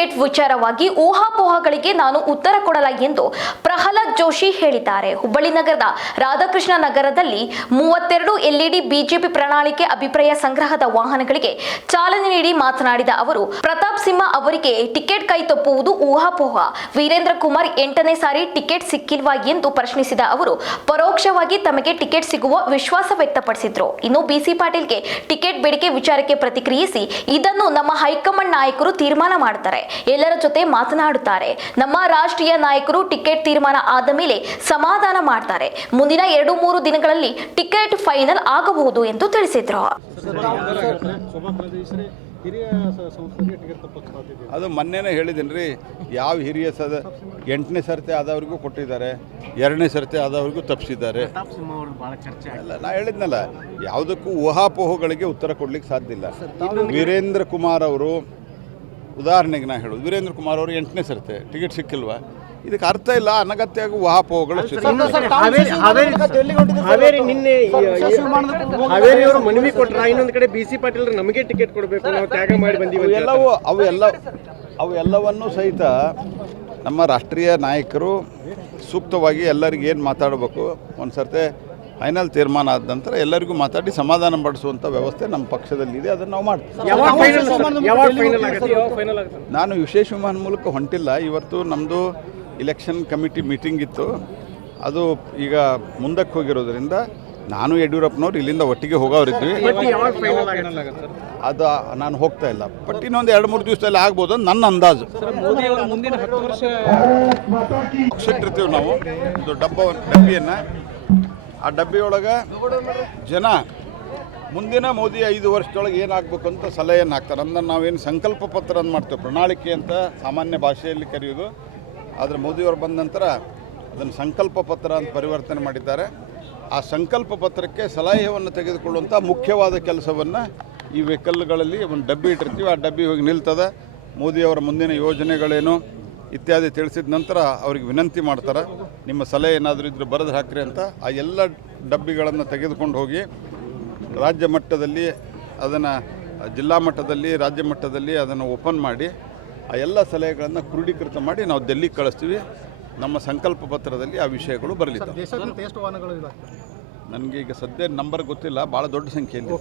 Ticket ವಿಚಾರವಾಗಿ ಊಹಾಪೋಹಗಳಿಗೆ ನಾನು ಉತ್ತರ ಕೊಡಲ್ಲ ಎಂದು ಪ್ರಹ್ಲಾದ್ ಜೋಶಿ ಹೇಳಿದ್ದಾರೆ. ಹುಬ್ಬಳ್ಳಿ ನಗರದ ರಾಧಾಕೃಷ್ಣ ನಗರದಲ್ಲಿ 32 LED ಬಿಜೆಪಿ ಪ್ರಣಾಳಿಕೆ ಅಭಿಪ್ರಾಯ ಸಂಗ್ರಹದ ವಾಹನಗಳಿಗೆ ಚಾಲನೆ ನೀಡಿ ಮಾತನಾಡಿದ ಅವರು, ಪ್ರತಾಪ್ ಸಿಂಹ ಅವರಿಗೆ ಟಿಕೆಟ್ ಕೈತಪ್ಪುವುದು ಊಹಾಪೋಹ. ವೀರೇಂದ್ರ ಕುಮಾರ್ 8ನೇ ಸಾರಿ ಟಿಕೆಟ್ ಸಿಕ್ಕಿಲ್ವಾ ಎಂದು ಪ್ರಶ್ನಿಸಿದ ಅವರು, ಪರೋಕ್ಷವಾಗಿ ತಮಗೆ ಟಿಕೆಟ್ ಸಿಗುವ ವಿಶ್ವಾಸ ವ್ಯಕ್ತಪಡಿಸಿದ್ರು. ಇನ್ನು ಬಿಸಿ ಪಾಟೀಲ್ಗೆ ಟಿಕೆಟ್ ಬೇಡಿಕೆ ವಿಚಾರಕ್ಕೆ ಪ್ರತಿಕ್ರಿಯಿಸಿ, ಇದನ್ನು ನಮ್ಮ ಹೈಕಮಾಂಡ್ ನಾಯಕರು ತೀರ್ಮಾನ ಮಾಡ್ತಾರೆ, ಎಲ್ಲರ ಜೊತೆ ಮಾತನಾಡುತ್ತಾರೆ. ನಮ್ಮ ರಾಷ್ಟ್ರೀಯ ನಾಯಕರು ಟಿಕೆಟ್ ತೀರ್ಮಾನ ಆದ ಮೇಲೆ ಸಮಾಧಾನ ಮಾಡ್ತಾರೆ. ಮುಂದಿನ 2-3 ದಿನಗಳಲ್ಲಿ ಟಿಕೆಟ್ ಫೈನಲ್ ಆಗಬಹುದು ಎಂದು ತಿಳಿಸಿದ್ರು. ಅದು ಮೊನ್ನೆನೇ ಹೇಳಿದ್ದೀನಿ ರೀ, ಯಾವ ಹಿರಿಯ 8ನೇ ಸರ್ತಿ ಆದವ್ರಿಗೂ ಕೊಟ್ಟಿದ್ದಾರೆ, 2ನೇ ಸರ್ತಿ ಆದವ್ರಿಗೂ ತಪ್ಪಿಸಿದ್ದಾರೆ. ಅಲ್ಲ, ನಾ ಹೇಳಿದ್ನಲ್ಲ, ಯಾವುದಕ್ಕೂ ಊಹಾಪೋಹಗಳಿಗೆ ಉತ್ತರ ಕೊಡ್ಲಿಕ್ಕೆ ಸಾಧ್ಯ ಇಲ್ಲ. ವೀರೇಂದ್ರ ಕುಮಾರ್ ಅವರು ಉದಾಹರಣೆಗೆ ನಾ ಹೇಳೋದು, ವೀರೇಂದ್ರ ಕುಮಾರ್ ಅವರು 8ನೇ ಸರ್ತಿ ಟಿಕೆಟ್ ಸಿಕ್ಕಿಲ್ವಾ, ಇದಕ್ಕೆ ಅರ್ಥ ಇಲ್ಲ. ಅನಗತ್ಯವಾಗಿ ಊಹಾಪೋಹಗಳು ಮನವಿ ಕೊಟ್ಟರೆ ಇನ್ನೊಂದು ಕಡೆ ಬಿಸಿ ಪಾಟೀಲ್ ನಮಗೆ ಟಿಕೆಟ್ ಕೊಡಬೇಕು, ನಾವು ತ್ಯಾಗ ಮಾಡಿ ಬಂದೀವಿ, ಅವೆಲ್ಲವನ್ನೂ ಸಹಿತ ನಮ್ಮ ರಾಷ್ಟ್ರೀಯ ನಾಯಕರು ಸೂಕ್ತವಾಗಿ ಎಲ್ಲರಿಗೂ ಏನು ಮಾತಾಡಬೇಕು, ಒಂದು ಸರ್ತಿ ಫೈನಲ್ ತೀರ್ಮಾನ ಆದ ನಂತರ ಎಲ್ಲರಿಗೂ ಮಾತಾಡಿ ಸಮಾಧಾನ ಪಡಿಸುವಂಥ ವ್ಯವಸ್ಥೆ ನಮ್ಮ ಪಕ್ಷದಲ್ಲಿದೆ. ಅದನ್ನು ನಾವು ಮಾಡ್ತೀವಿ. ನಾನು ವಿಶೇಷ ವಿಮಾನ ಮೂಲಕ ಹೊಂಟಿಲ್ಲ. ಇವತ್ತು ನಮ್ಮದು ಇಲೆಕ್ಷನ್ ಕಮಿಟಿ ಮೀಟಿಂಗ್ ಇತ್ತು, ಅದು ಈಗ ಮುಂದಕ್ಕೆ ಹೋಗಿರೋದ್ರಿಂದ ನಾನು ಯಡಿಯೂರಪ್ಪನವ್ರು ಇಲ್ಲಿಂದ ಒಟ್ಟಿಗೆ ಹೋಗೋರಿದ್ವಿ. ಅದು ನಾನು ಹೋಗ್ತಾ ಇಲ್ಲ, ಬಟ್ ಇನ್ನೊಂದು 2-3 ದಿವಸದಲ್ಲಿ ಆಗ್ಬೋದು ಅಂತ ನನ್ನ ಅಂದಾಜು. ಇಟ್ಟಿರ್ತೀವಿ ನಾವು ಇದು ಡಬ್ಬಿಯನ್ನು, ಆ ಡಬ್ಬಿಯೊಳಗೆ ಜನ ಮುಂದಿನ ಮೋದಿ 5 ವರ್ಷದೊಳಗೆ ಏನಾಗಬೇಕು ಅಂತ ಸಲಹೆಯನ್ನು ಹಾಕ್ತಾರೆ. ಅಂದ್ರೆ ನಾವೇನು ಸಂಕಲ್ಪ ಪತ್ರ ಅಂತ ಮಾಡ್ತೇವೆ, ಪ್ರಣಾಳಿಕೆ ಅಂತ ಸಾಮಾನ್ಯ ಭಾಷೆಯಲ್ಲಿ ಕರೆಯೋದು. ಆದರೆ ಮೋದಿಯವರು ಬಂದ ನಂತರ ಅದನ್ನು ಸಂಕಲ್ಪ ಪತ್ರ ಅಂತ ಪರಿವರ್ತನೆ ಮಾಡಿದ್ದಾರೆ. ಆ ಸಂಕಲ್ಪ ಪತ್ರಕ್ಕೆ ಸಲಹೆಯನ್ನು ತೆಗೆದುಕೊಳ್ಳುವಂಥ ಮುಖ್ಯವಾದ ಕೆಲಸವನ್ನು ಈ ವೆಹಿಕಲ್ಗಳಲ್ಲಿ ಒಂದು ಡಬ್ಬಿ ಇಟ್ಟಿರ್ತೀವಿ. ಆ ಡಬ್ಬಿ ಹೋಗಿ ನಿಲ್ತದೆ. ಮೋದಿಯವರ ಮುಂದಿನ ಯೋಜನೆಗಳೇನು ಇತ್ಯಾದಿ ತಿಳಿಸಿದ ನಂತರ ಅವ್ರಿಗೆ ವಿನಂತಿ ಮಾಡ್ತಾರೆ, ನಿಮ್ಮ ಸಲಹೆ ಏನಾದರೂ ಇದ್ದರೆ ಬರೆದು ಹಾಕ್ರಿ ಅಂತ. ಆ ಎಲ್ಲ ಡಬ್ಬಿಗಳನ್ನು ತೆಗೆದುಕೊಂಡು ಹೋಗಿ ರಾಜ್ಯ ಮಟ್ಟದಲ್ಲಿ ಅದನ್ನು, ಜಿಲ್ಲಾ ಮಟ್ಟದಲ್ಲಿ, ರಾಜ್ಯ ಮಟ್ಟದಲ್ಲಿ ಅದನ್ನು ಓಪನ್ ಮಾಡಿ ಆ ಎಲ್ಲ ಸಲಹೆಗಳನ್ನು ಕ್ರೋಢೀಕೃತ ಮಾಡಿ ನಾವು ಡೆಲ್ಲಿಗೆ ಕಳಿಸ್ತೀವಿ. ನಮ್ಮ ಸಂಕಲ್ಪ ಪತ್ರದಲ್ಲಿ ಆ ವಿಷಯಗಳು ಬರಲಿದ್ದಾವೆ. ನನಗೆ ಈಗ ಸದ್ಯ ನಂಬರ್ ಗೊತ್ತಿಲ್ಲ, ಭಾಳ ದೊಡ್ಡ ಸಂಖ್ಯೆಯಲ್ಲಿ.